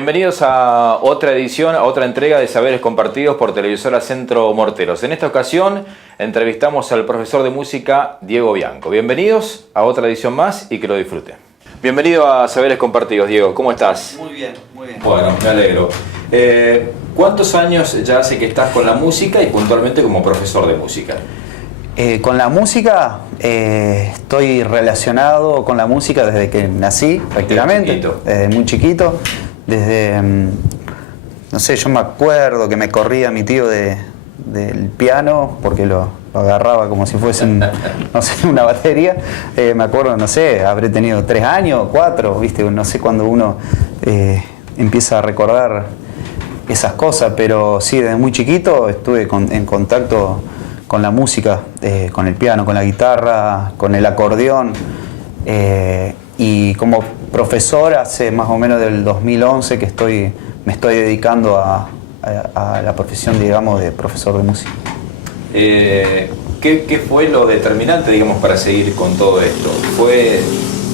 Bienvenidos a otra edición, a otra entrega de Saberes Compartidos por Televisora Centro Morteros. En esta ocasión entrevistamos al profesor de música Diego Bianco. Bienvenidos a otra edición más y que lo disfruten. Bienvenido a Saberes Compartidos, Diego. ¿Cómo estás? Muy bien, muy bien. Bueno, me alegro. ¿Cuántos años ya hace que estás con la música y puntualmente como profesor de música? Con la música, estoy relacionado con la música desde que nací, prácticamente. Desde muy chiquito. Desde, no sé, yo me acuerdo que me corría mi tío del piano porque lo agarraba como si fuese no sé, una batería. Me acuerdo, no sé, habré tenido 3 años, 4, ¿viste? No sé cuándo uno empieza a recordar esas cosas, pero sí, desde muy chiquito estuve en contacto con la música, con el piano, con la guitarra, con el acordeón. Y como profesor hace más o menos del 2011 que me estoy dedicando a la profesión, digamos, de profesor de música. ¿Qué fue lo determinante, digamos, para seguir con todo esto? ¿Fue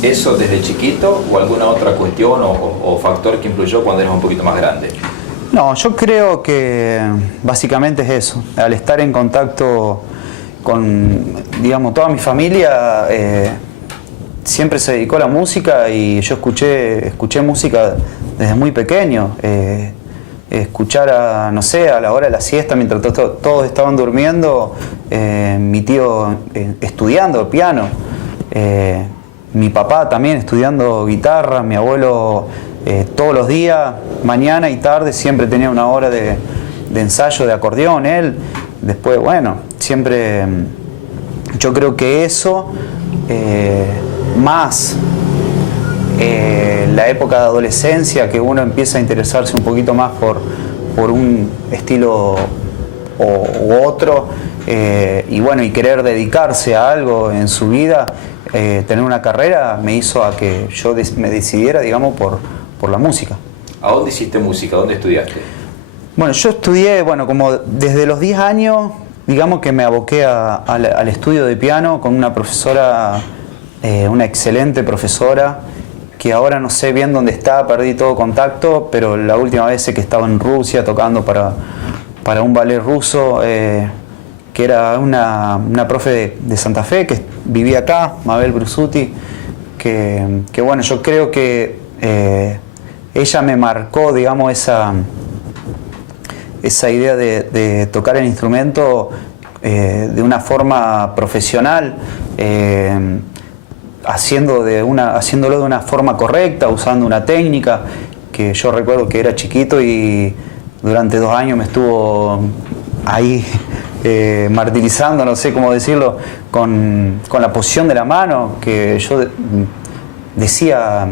eso desde chiquito o alguna otra cuestión o factor que influyó cuando eras un poquito más grande? No, yo creo que básicamente es eso. Al estar en contacto con, digamos, toda mi familia, siempre se dedicó a la música y yo escuché música desde muy pequeño. Escuchar no sé, a la hora de la siesta, mientras todos estaban durmiendo, mi tío estudiando piano, mi papá también estudiando guitarra, mi abuelo todos los días, mañana y tarde, siempre tenía una hora de ensayo de acordeón, él. Después, bueno, siempre yo creo que eso, más la época de adolescencia, que uno empieza a interesarse un poquito más por un estilo u otro, y bueno, y querer dedicarse a algo en su vida, tener una carrera, me hizo a que yo me decidiera, digamos, por la música. ¿A dónde hiciste música? ¿Dónde estudiaste? Bueno, yo estudié, bueno, como desde los 10 años, digamos que me aboqué al estudio de piano con una profesora, una excelente profesora, que ahora no sé bien dónde está, perdí todo contacto, pero la última vez sé que estaba en Rusia tocando para un ballet ruso, que era una profe de Santa Fe, que vivía acá, Mabel Brusuti, que bueno, yo creo que ella me marcó, digamos, esa idea de tocar el instrumento de una forma profesional, haciéndolo de una forma correcta, usando una técnica, que yo recuerdo que era chiquito y durante 2 años me estuvo ahí martirizando, no sé cómo decirlo, con la posición de la mano, que yo decía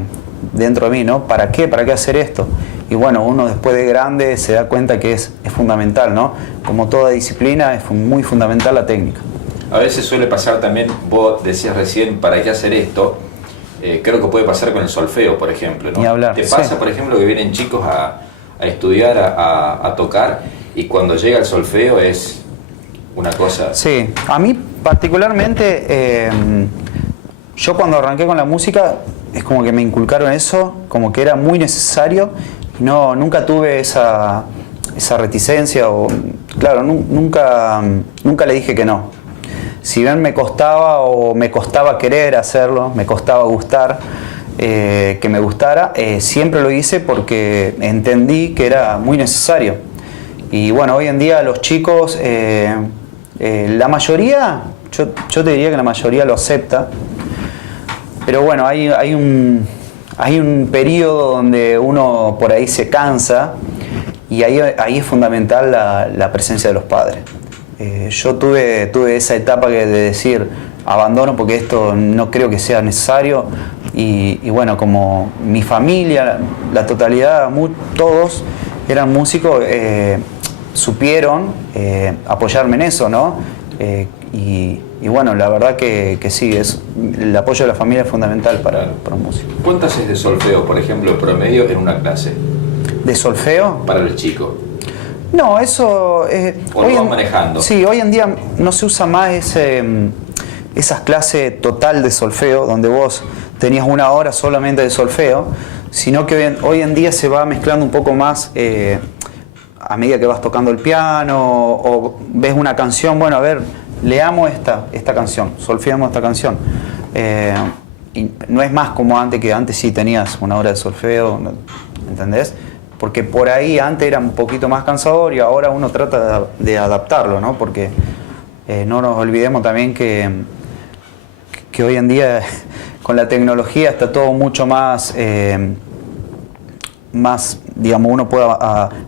dentro de mí, ¿no? ¿Para qué hacer esto? Y bueno, uno después de grande se da cuenta que es fundamental, ¿no? Como toda disciplina, es muy fundamental la técnica. A veces suele pasar también, vos decías recién, ¿para qué hacer esto? Creo que puede pasar con el solfeo, por ejemplo, ¿no? Ni hablar. ¿Te pasa, sí. por ejemplo, que vienen chicos a estudiar, a tocar, y cuando llega el solfeo es una cosa? Sí, a mí particularmente, yo cuando arranqué con la música, es como que me inculcaron eso, como que era muy necesario, y nunca tuve esa reticencia, o claro, nunca le dije que no. Si bien me costaba querer hacerlo, me costaba gustar, que me gustara, siempre lo hice porque entendí que era muy necesario. Y bueno, hoy en día los chicos, la mayoría, yo te diría que la mayoría lo acepta, pero bueno, hay un periodo donde uno por ahí se cansa, y ahí es fundamental la presencia de los padres. Yo tuve esa etapa de decir, abandono porque esto no creo que sea necesario, y bueno, como mi familia, la totalidad, todos eran músicos, supieron apoyarme en eso, ¿no? Y bueno, la verdad que sí, el apoyo de la familia es fundamental para un músico. ¿Cuántas haces de solfeo, por ejemplo, en promedio en una clase? ¿De solfeo? Para los chicos. No, eso... ¿O lo vas manejando? Sí, hoy en día no se usa más esas clases total de solfeo, donde vos tenías 1 hora solamente de solfeo, sino que hoy en día se va mezclando un poco más a medida que vas tocando el piano o ves una canción, bueno, a ver, leamos esta canción, solfeamos esta canción. Y no es más como antes, que antes sí tenías una hora de solfeo, ¿entendés? Porque por ahí antes era un poquito más cansador y ahora uno trata de adaptarlo, ¿no? Porque no nos olvidemos también que hoy en día con la tecnología está todo mucho más, digamos, uno puede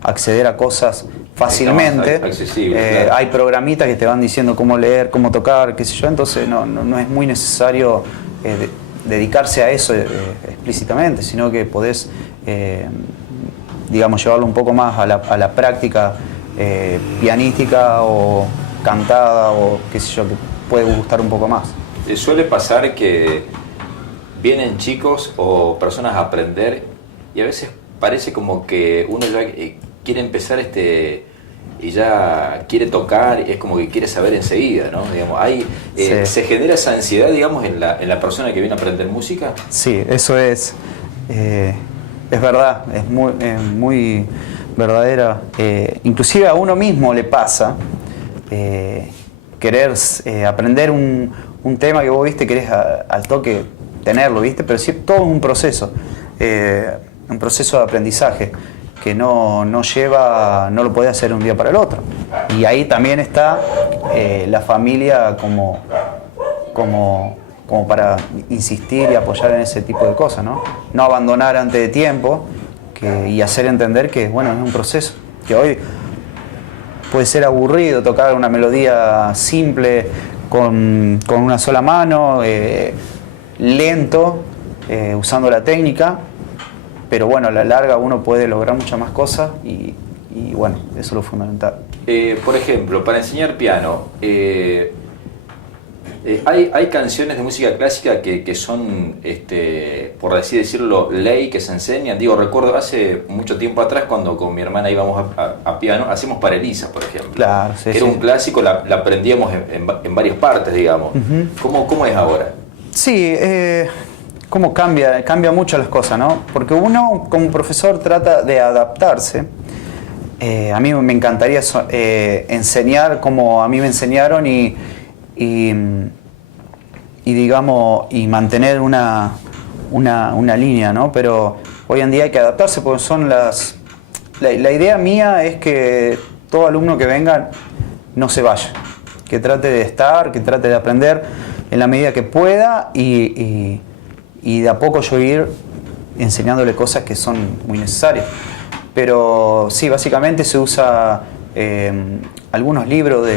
acceder a cosas fácilmente. Accesible, claro. Hay programitas que te van diciendo cómo leer, cómo tocar, qué sé yo, entonces no es muy necesario dedicarse a eso explícitamente, sino que podés, digamos, llevarlo un poco más a la práctica pianística o cantada o qué sé yo, que puede gustar un poco más. Suele pasar que vienen chicos o personas a aprender y a veces parece como que uno ya quiere empezar y ya quiere tocar, es como que quiere saber enseguida, ¿no? Digamos, Sí. ¿se genera esa ansiedad, digamos, en la persona que viene a aprender música? Sí, eso es verdad, es muy verdadera. Inclusive a uno mismo le pasa querer aprender un tema que vos viste, querés al toque tenerlo, ¿viste? Pero sí, todo es un proceso de aprendizaje que no lo podés hacer de un día para el otro. Y ahí también está la familia como para insistir y apoyar en ese tipo de cosas, ¿no? No abandonar antes de tiempo y hacer entender que, bueno, es un proceso, que hoy puede ser aburrido tocar una melodía simple con una sola mano, lento, usando la técnica, pero bueno, a la larga uno puede lograr muchas más cosas y bueno, eso es lo fundamental. Por ejemplo, para enseñar piano, hay canciones de música clásica que son, por así decirlo, ley, que se enseñan. Digo, recuerdo hace mucho tiempo atrás cuando con mi hermana íbamos a piano, hacíamos para Elisa, por ejemplo. Claro, sí, que era un clásico, la aprendíamos en varias partes, digamos. Uh-huh. ¿Cómo es ahora? Sí, cómo cambia mucho las cosas, ¿no? Porque uno como profesor trata de adaptarse. A mí me encantaría enseñar como a mí me enseñaron y digamos, y mantener una línea, ¿no? Pero hoy en día hay que adaptarse porque son la idea mía es que todo alumno que venga no se vaya, que trate de estar, que trate de aprender en la medida que pueda y de a poco yo ir enseñándole cosas que son muy necesarias. Pero sí, básicamente se usa algunos libros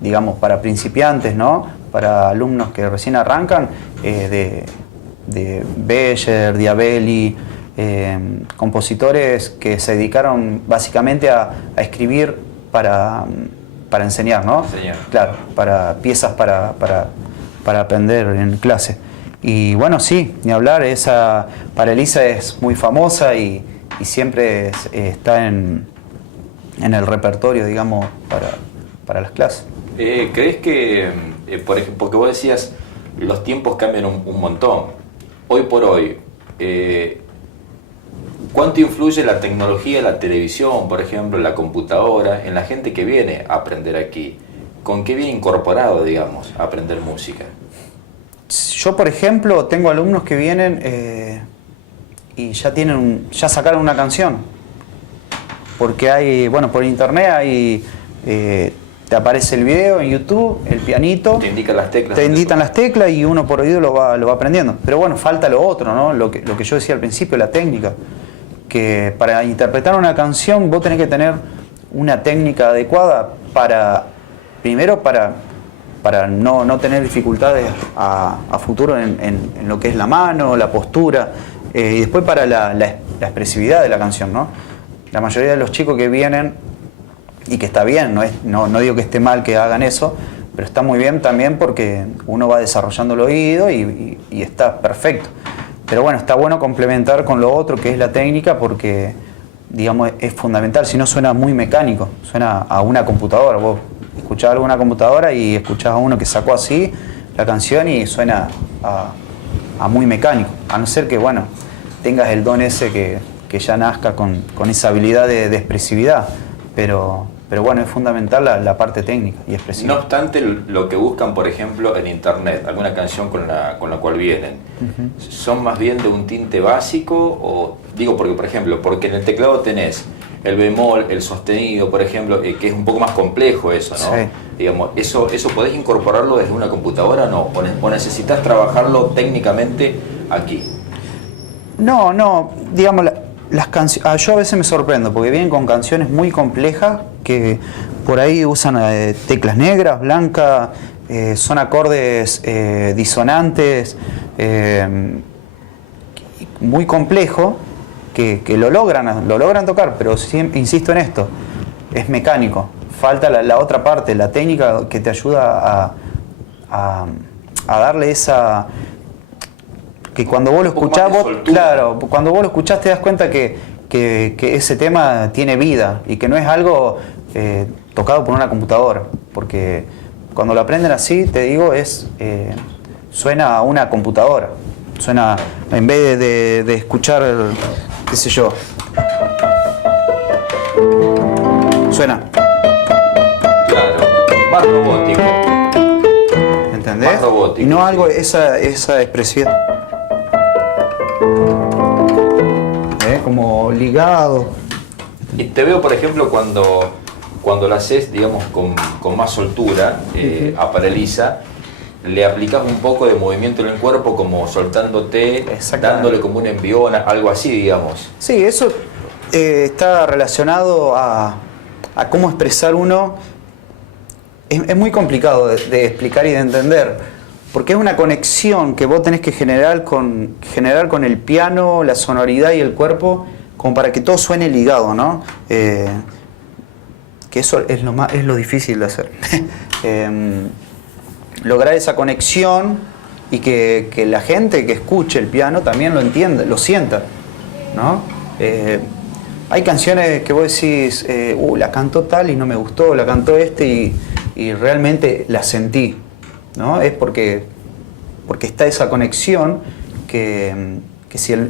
digamos, para principiantes, ¿no? Para alumnos que recién arrancan, de Beyer, Diabelli, compositores que se dedicaron básicamente a escribir para enseñar, ¿no? Enseñar. Claro, para piezas para aprender en clase. Y bueno, sí, ni hablar, para Elisa es muy famosa y siempre está en el repertorio, digamos, para las clases. ¿Crees que, por ejemplo, porque vos decías, los tiempos cambian un montón? Hoy por hoy, ¿cuánto influye la tecnología, la televisión, por ejemplo, la computadora, en la gente que viene a aprender aquí? ¿Con qué viene incorporado, digamos, a aprender música? Yo, por ejemplo, tengo alumnos que vienen y ya sacaron una canción. Porque hay, bueno, por internet hay... te aparece el video en YouTube, el pianito. Te indican las teclas. Te indican las teclas y uno por oído lo va aprendiendo. Pero bueno, falta lo otro, ¿no? Lo que yo decía al principio, la técnica. Que para interpretar una canción vos tenés que tener una técnica adecuada primero para no tener dificultades a futuro en lo que es la mano, la postura, y después para la expresividad de la canción, ¿no? La mayoría de los chicos que vienen, y que está bien, no digo que esté mal que hagan eso, pero está muy bien también porque uno va desarrollando el oído y está perfecto. Pero bueno, está bueno complementar con lo otro que es la técnica porque, digamos, es fundamental, si no suena muy mecánico, suena a una computadora. Vos escuchás algo en una computadora y escuchás a uno que sacó así la canción y suena a muy mecánico, a no ser que, bueno, tengas el don ese que ya nazca con esa habilidad de expresividad, pero bueno, es fundamental la parte técnica y expresiva. No obstante, lo que buscan, por ejemplo, en internet, alguna canción con la cual vienen, ¿son más bien de un tinte básico? O digo, porque por ejemplo, porque en el teclado tenés el bemol, el sostenido, por ejemplo, que es un poco más complejo eso, ¿no? Sí. Digamos, ¿eso podés incorporarlo desde una computadora o no? ¿O necesitas trabajarlo técnicamente aquí? No, digamos, las canciones, yo a veces me sorprendo porque vienen con canciones muy complejas que por ahí usan teclas negras, blancas, son acordes disonantes, muy complejos que lo logran tocar, pero siempre, insisto en esto, es mecánico. Falta la otra parte, la técnica que te ayuda a darle esa... que cuando vos lo escuchás, cuando vos lo escuchás te das cuenta que ese tema tiene vida y que no es algo tocado por una computadora, porque cuando lo aprenden así, te digo, suena a una computadora, suena, en vez de escuchar, qué sé yo, suena. Claro, más robótico. ¿Entendés? Más robótico, y no algo, sí. esa expresividad. Como ligado. Y te veo, por ejemplo, cuando lo haces, digamos, con más soltura, a Paraliza, le aplicas un poco de movimiento en el cuerpo, como soltándote, dándole como una enviona, algo así, digamos. Sí, eso está relacionado a cómo expresar uno. Es muy complicado de explicar y de entender, porque es una conexión que vos tenés que generar con el piano, la sonoridad y el cuerpo, como para que todo suene ligado, ¿no? Que eso es lo difícil de hacer. Lograr esa conexión y que la gente que escuche el piano también lo entienda, lo sienta, ¿no? Hay canciones que vos decís, la cantó tal y no me gustó, la cantó y realmente la sentí, ¿no? Es porque está esa conexión que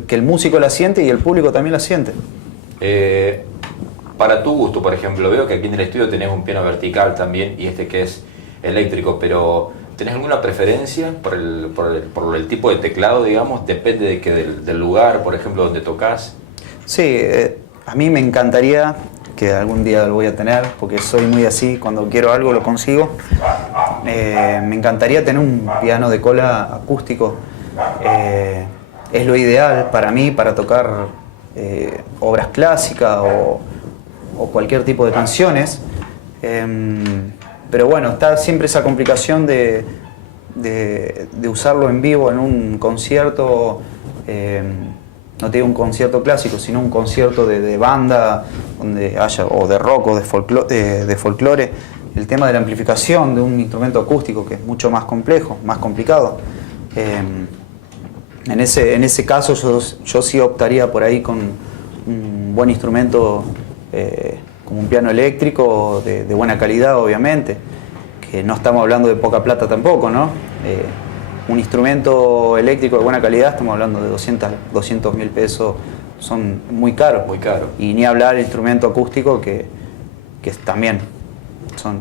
el músico la siente y el público también la siente. Para tu gusto, por ejemplo, veo que aquí en el estudio tenés un piano vertical también y que es eléctrico, pero ¿tenés alguna preferencia por el tipo de teclado, digamos? ¿Depende del lugar, por ejemplo, donde tocas? Sí, a mí me encantaría, que algún día lo voy a tener, porque soy muy así, cuando quiero algo lo consigo. Me encantaría tener un piano de cola acústico. Es lo ideal para mí, para tocar obras clásicas o cualquier tipo de canciones. Pero bueno, está siempre esa complicación de usarlo en vivo en un concierto. No te digo un concierto clásico, sino un concierto de banda, donde haya, o de rock o de folclore, el tema de la amplificación de un instrumento acústico, que es mucho más complejo, más complicado. En ese caso yo sí optaría por ahí con un buen instrumento, como un piano eléctrico de buena calidad, obviamente, que no estamos hablando de poca plata tampoco, ¿no? Un instrumento eléctrico de buena calidad, estamos hablando de 200.000 pesos, son muy caros. Muy caro. Y ni hablar el instrumento acústico, que también son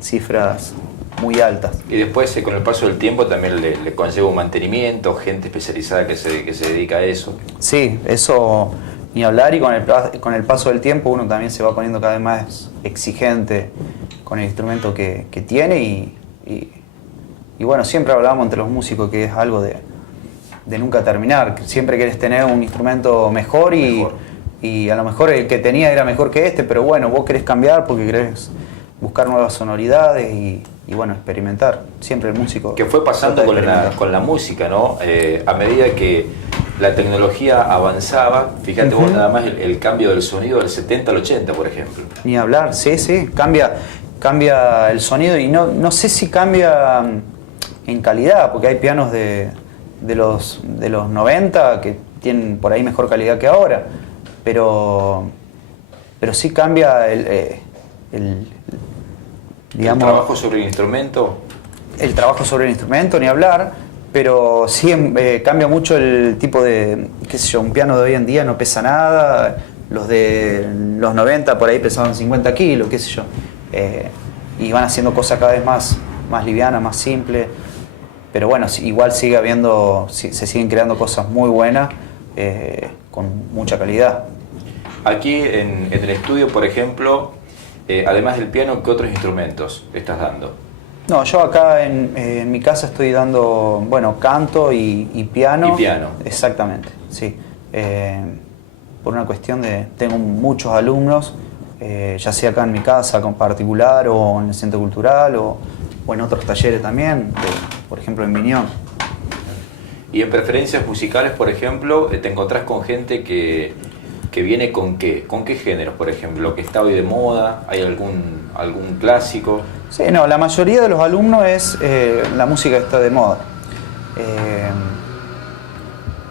cifras muy altas. Y después, con el paso del tiempo, también le conlleva un mantenimiento, gente especializada que se dedica a eso. Sí, eso ni hablar, y con el paso del tiempo uno también se va poniendo cada vez más exigente con el instrumento que tiene y bueno, siempre hablábamos entre los músicos que es algo de nunca terminar, que siempre querés tener un instrumento mejor y a lo mejor el que tenía era mejor que este, pero bueno, vos querés cambiar porque querés buscar nuevas sonoridades y bueno, experimentar. Siempre el músico... Que fue pasando con la música, ¿no? A medida que la tecnología avanzaba, fíjate vos nada más el cambio del sonido del 70 al 80, por ejemplo. Ni hablar, sí, cambia el sonido y no sé si cambia en calidad, porque hay pianos de los 90 que tienen por ahí mejor calidad que ahora, pero sí cambia digamos, ¿el trabajo sobre el instrumento? El trabajo sobre el instrumento, ni hablar, pero sí cambia mucho el tipo de qué sé yo, un piano de hoy en día no pesa nada, los de los 90 por ahí pesaban 50 kilos, qué sé yo. Y van haciendo cosas cada vez más livianas, más simples. Pero bueno, igual sigue habiendo, se siguen creando cosas muy buenas, con mucha calidad. Aquí en el estudio, por ejemplo, además del piano, ¿qué otros instrumentos estás dando? No, yo acá en mi casa estoy dando, bueno, canto y piano. ¿Y piano? Exactamente, sí. Por una cuestión de, tengo muchos alumnos, ya sea acá en mi casa con particular o en el centro cultural o en otros talleres también, por ejemplo en Miñón. Y en preferencias musicales, por ejemplo, te encontrás con gente que viene con qué géneros, por ejemplo, que está hoy de moda, ¿hay algún clásico? Sí, no, la mayoría de los alumnos es la música que está de moda.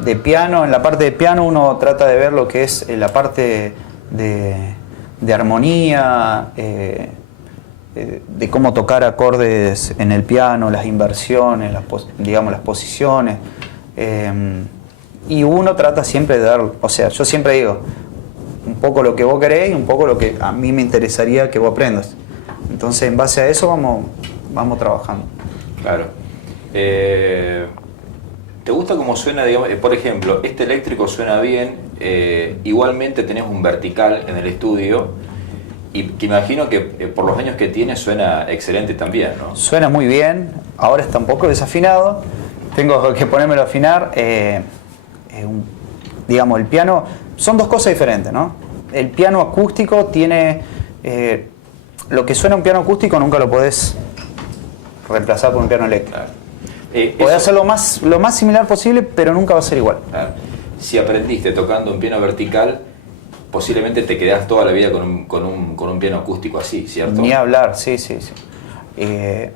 De piano, en la parte de piano uno trata de ver lo que es la parte de armonía, de cómo tocar acordes en el piano, las inversiones, digamos las posiciones. Y uno trata siempre de dar, o sea, yo siempre digo, un poco lo que vos querés y un poco lo que a mí me interesaría que vos aprendas. Entonces, en base a eso vamos trabajando. Claro. ¿Te gusta cómo suena, digamos, por ejemplo, este eléctrico suena bien, igualmente tenés un vertical en el estudio, y que imagino que por los años que tiene suena excelente también, ¿no? Suena muy bien, ahora está un poco desafinado, tengo que ponérmelo a afinar. Digamos, el piano, son dos cosas diferentes, ¿no? El piano acústico tiene, lo que suena un piano acústico nunca lo podés reemplazar por un piano eléctrico. Claro. Podés hacer lo más similar posible, pero nunca va a ser igual. Claro. Si aprendiste tocando un piano vertical, posiblemente te quedás toda la vida con un piano acústico así, ¿cierto? Ni hablar, sí.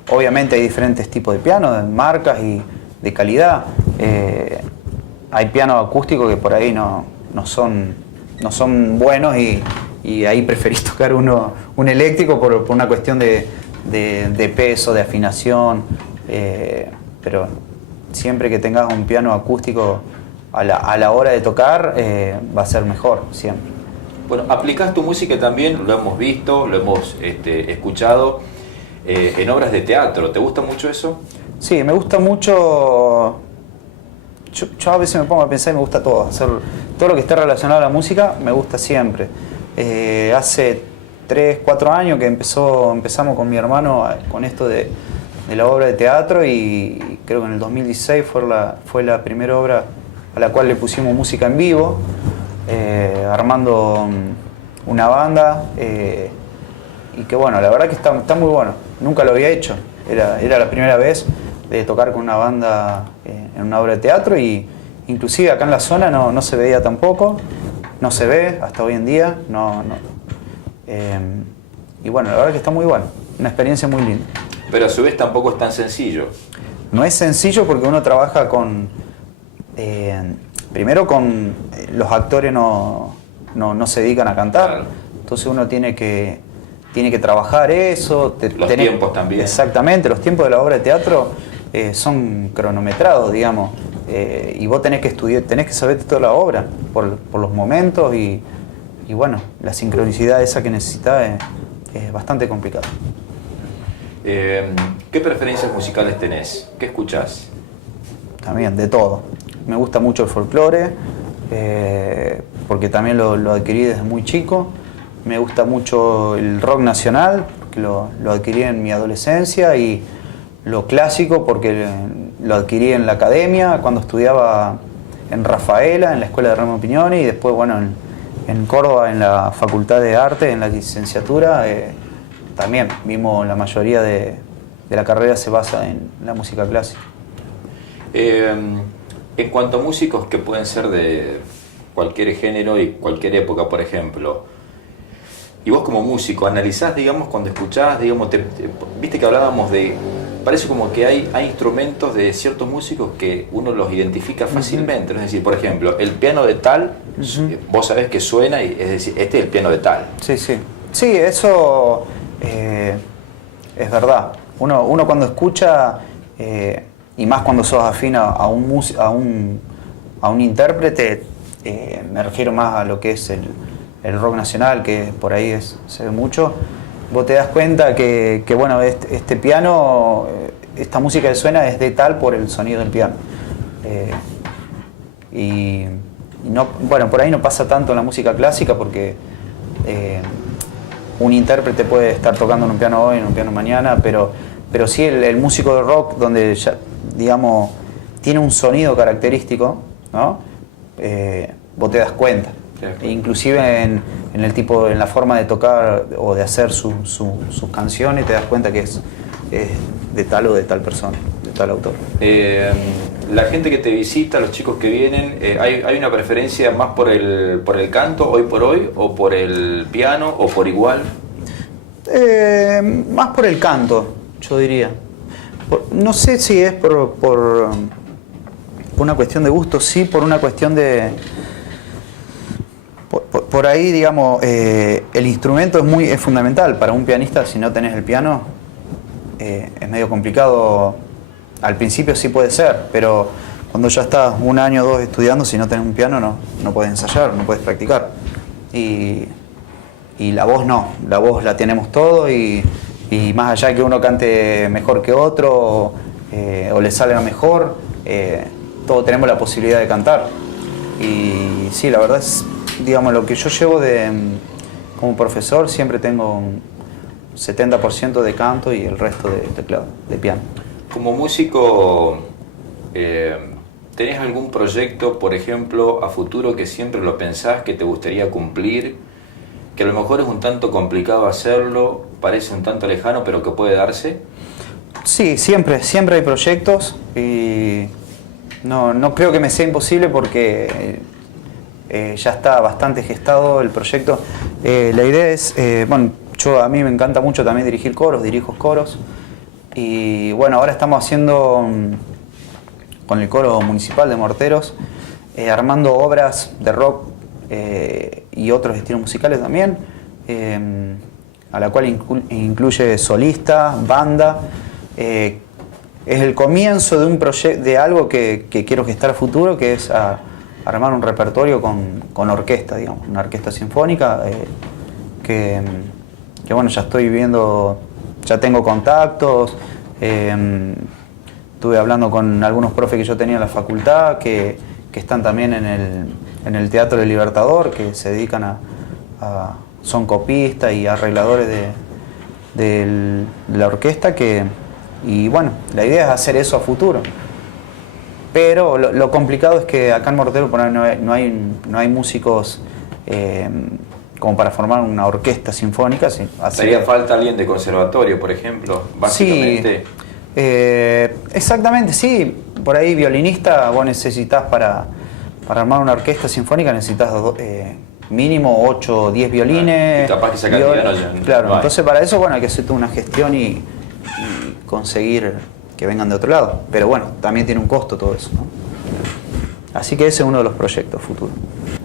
Obviamente hay diferentes tipos de piano, de marcas y de calidad. Hay pianos acústicos que por ahí no son buenos y ahí preferís tocar un eléctrico por una cuestión de peso, de afinación. Pero siempre que tengas un piano acústico a la hora de tocar, va a ser mejor, siempre. Bueno, aplicás tu música también, lo hemos visto, lo hemos escuchado en obras de teatro. ¿Te gusta mucho eso? Sí, me gusta mucho. Yo a veces me pongo a pensar y me gusta todo. Hacer todo lo que esté relacionado a la música me gusta siempre. Hace 3, 4 años que empezamos con mi hermano con esto de la obra de teatro y creo que en el 2016 fue la primera obra a la cual le pusimos música en vivo, armando una banda y que bueno, la verdad que está muy bueno. Nunca lo había hecho, era la primera vez de tocar con una banda en una obra de teatro y inclusive acá en la zona no se veía tampoco, no se ve hasta hoy en día, y bueno, la verdad que está muy bueno, una experiencia muy linda. Pero a su vez tampoco es tan sencillo. No es sencillo porque uno trabaja primero con los actores no se dedican a cantar, claro. Entonces uno tiene que trabajar eso. Los tiempos también. Exactamente, los tiempos de la obra de teatro son cronometrados, digamos, y vos tenés que estudiar, tenés que saber toda la obra por los momentos y bueno, la sincronicidad esa que necesitas es bastante complicada. ¿Qué preferencias musicales tenés? ¿Qué escuchás? También, de todo. Me gusta mucho el folclore, porque también lo adquirí desde muy chico. Me gusta mucho el rock nacional, porque lo adquirí en mi adolescencia, y lo clásico, porque lo adquirí en la academia, cuando estudiaba en Rafaela, en la Escuela de Remo Pignoni, y después, bueno, en Córdoba, en la Facultad de Arte, en la licenciatura. También vimos la mayoría de la carrera se basa en la música clásica. En cuanto a músicos que pueden ser de cualquier género y cualquier época, por ejemplo, y vos como músico, analizás, digamos, cuando escuchás, digamos, viste que hablábamos de, parece como que hay instrumentos de ciertos músicos que uno los identifica fácilmente, ¿no? Es decir, por ejemplo, el piano de tal, vos sabés que suena, y es decir, este es el piano de tal. Sí, eso es verdad. Uno cuando escucha, y más cuando sos afín a un a un intérprete, me refiero más a lo que es el rock nacional, que por ahí se ve mucho, vos te das cuenta que bueno, este piano, esta música que suena es de tal por el sonido del piano. Y no, bueno, por ahí no pasa tanto en la música clásica porque un intérprete puede estar tocando en un piano hoy, en un piano mañana, pero sí el músico de rock, donde ya, digamos, tiene un sonido característico, ¿no? Vos te das cuenta. Inclusive en el tipo, en la forma de tocar o de hacer sus canciones, te das cuenta que es de tal o de tal persona, de tal autor. La gente que te visita, los chicos que vienen, ¿hay una preferencia más por el canto hoy por hoy, o por el piano, o por igual? Más por el canto, yo diría. No sé si es por una cuestión de gusto, sí, por una cuestión de... Por ahí, digamos, el instrumento es fundamental para un pianista. Si no tenés el piano, es medio complicado. Al principio sí puede ser, pero cuando ya estás 1 año o 2 estudiando, si no tenés un piano no puedes ensayar, no puedes practicar. Y la voz no, la voz la tenemos todo y más allá de que uno cante mejor que otro o le salga mejor, todos tenemos la posibilidad de cantar. Y sí, la verdad es, digamos, lo que yo llevo como profesor, siempre tengo un 70% de canto y el resto de teclado, de piano. Como músico, ¿tenés algún proyecto, por ejemplo, a futuro que siempre lo pensás, que te gustaría cumplir, que a lo mejor es un tanto complicado hacerlo, parece un tanto lejano, pero que puede darse? Sí, siempre hay proyectos y no creo que me sea imposible porque ya está bastante gestado el proyecto. La idea es, bueno, a mí me encanta mucho también dirigir coros, dirijo coros. Y bueno, ahora estamos haciendo con el coro municipal de Morteros, armando obras de rock y otros estilos musicales también, a la cual incluye solista, banda. Es el comienzo de un proyecto, de algo que quiero gestar a futuro, que es armar un repertorio con orquesta, digamos, una orquesta sinfónica, que bueno, ya estoy viendo. Ya tengo contactos, estuve hablando con algunos profes que yo tenía en la facultad, que están también en el Teatro del Libertador, que se dedican son copistas y arregladores de la orquesta, y bueno, la idea es hacer eso a futuro. Pero lo complicado es que acá en Mortero no hay músicos como para formar una orquesta sinfónica. ¿Haría falta alguien de conservatorio, por ejemplo, básicamente? Sí, exactamente, sí. Por ahí violinista vos necesitas para armar una orquesta sinfónica necesitas mínimo 8 o 10 violines. Y capaz que esa cantidad no. Claro, entonces para eso bueno, hay que hacer toda una gestión y conseguir que vengan de otro lado. Pero bueno, también tiene un costo todo eso, ¿no? Así que ese es uno de los proyectos futuros.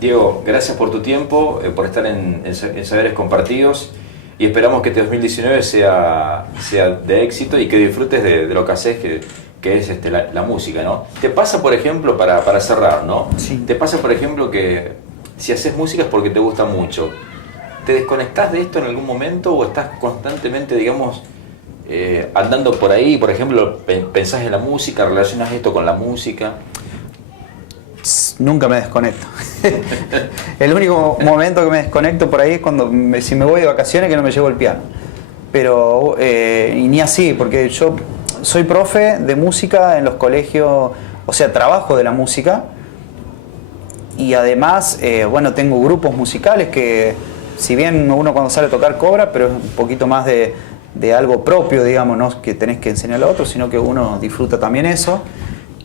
Diego, gracias por tu tiempo, por estar en Saberes Compartidos, y esperamos que este 2019 sea de éxito y que disfrutes de lo que haces, que es la música, ¿no? ¿Te pasa, por ejemplo, para cerrar, ¿no? Sí. ¿Te pasa, por ejemplo, que si haces música es porque te gusta mucho? ¿Te desconectás de esto en algún momento o estás constantemente, digamos, andando por ahí? Por ejemplo, pensás en la música, relacionas esto con la música. Nunca me desconecto. El único momento que me desconecto por ahí es cuando si me voy de vacaciones, que no me llevo el piano. Pero y ni así, porque yo soy profe de música en los colegios, o sea, trabajo de la música. Y además, bueno, tengo grupos musicales que, si bien uno cuando sale a tocar cobra, pero es un poquito más de algo propio, digamos, no que tenés que enseñarle a otros, sino que uno disfruta también eso.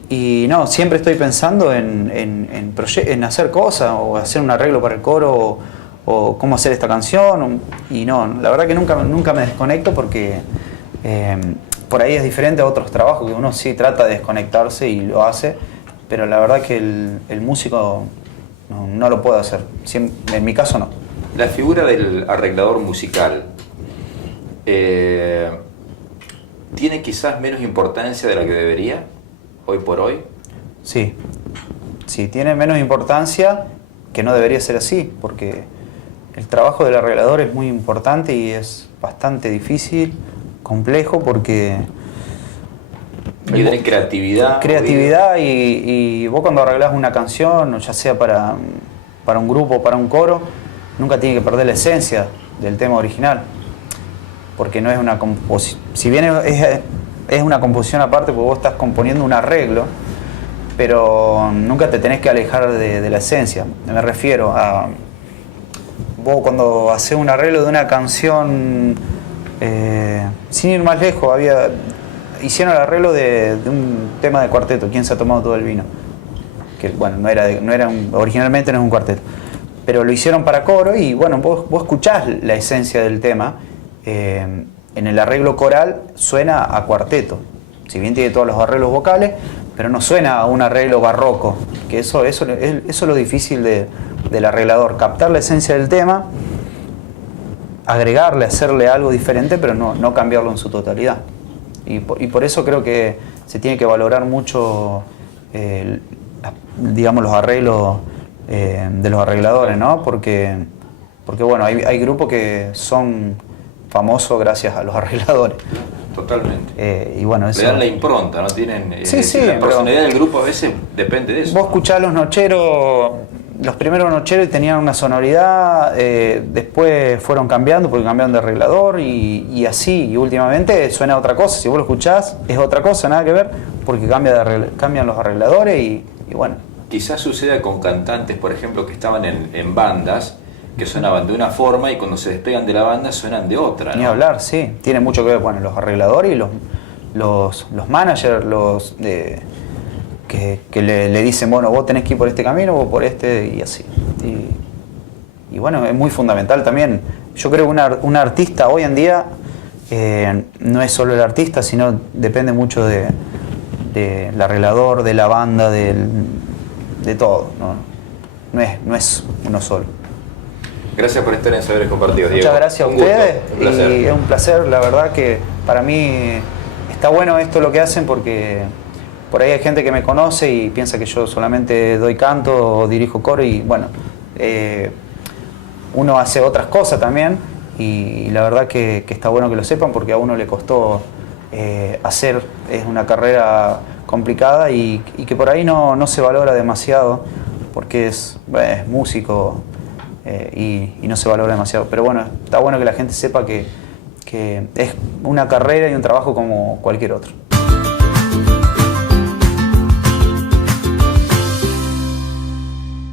Y no, siempre estoy pensando en hacer cosas, o hacer un arreglo para el coro, o cómo hacer esta canción. Y no, la verdad que nunca me desconecto, porque por ahí es diferente a otros trabajos, que uno sí trata de desconectarse y lo hace, pero la verdad que el músico no lo puede hacer. En mi caso no. La figura del arreglador musical tiene quizás menos importancia de la que debería hoy por hoy. Sí, sí, tiene menos importancia, que no debería ser así, porque el trabajo del arreglador es muy importante y es bastante difícil, complejo, porque... Y de creatividad. Creatividad y vos cuando arreglás una canción, ya sea para un grupo o para un coro, nunca tiene que perder la esencia del tema original. Porque no es una composición, si bien es una composición aparte, porque vos estás componiendo un arreglo, pero nunca te tenés que alejar de la esencia. Me refiero a vos cuando haces un arreglo de una canción, sin ir más lejos, hicieron el arreglo de un tema de cuarteto, ¿Quién se ha tomado todo el vino? Que bueno, originalmente no es un cuarteto, pero lo hicieron para coro y bueno, vos escuchás la esencia del tema. En el arreglo coral suena a cuarteto, si bien tiene todos los arreglos vocales, pero no suena a un arreglo barroco, que eso es lo difícil del arreglador, captar la esencia del tema, agregarle, hacerle algo diferente, pero no cambiarlo en su totalidad. Y por eso creo que se tiene que valorar mucho, digamos, los arreglos de los arregladores, ¿no? Porque bueno, hay grupos que son famosos gracias a los arregladores. Totalmente. Y bueno, eso... Le dan la impronta, ¿no? Tienen, sí, la personalidad del grupo a veces depende de eso. Vos escuchás los nocheros, los primeros nocheros tenían una sonoridad, después fueron cambiando porque cambiaron de arreglador y así, y últimamente suena otra cosa. Si vos lo escuchás, es otra cosa, nada que ver, porque cambian los arregladores y bueno. Quizás suceda con cantantes, por ejemplo, que estaban en bandas, que sonaban de una forma y cuando se despegan de la banda suenan de otra, ¿no? Ni hablar, sí. Tiene mucho que ver, bueno, los arregladores y los managers, que le dicen, bueno, vos tenés que ir por este camino, vos por este, y así. Y bueno, es muy fundamental también. Yo creo que un artista hoy en día no es solo el artista, sino depende mucho del arreglador, de la banda, de todo. No es uno solo. Gracias por estar en Saberes Compartidos, Diego. Muchas gracias a ustedes. Un placer. Y es un placer, la verdad que para mí está bueno esto lo que hacen porque por ahí hay gente que me conoce y piensa que yo solamente doy canto o dirijo coro y bueno, uno hace otras cosas también y la verdad que está bueno que lo sepan porque a uno le costó hacer, es una carrera complicada y que por ahí no se valora demasiado porque es músico. Y no se valora demasiado. Pero bueno, está bueno que la gente sepa que es una carrera y un trabajo como cualquier otro.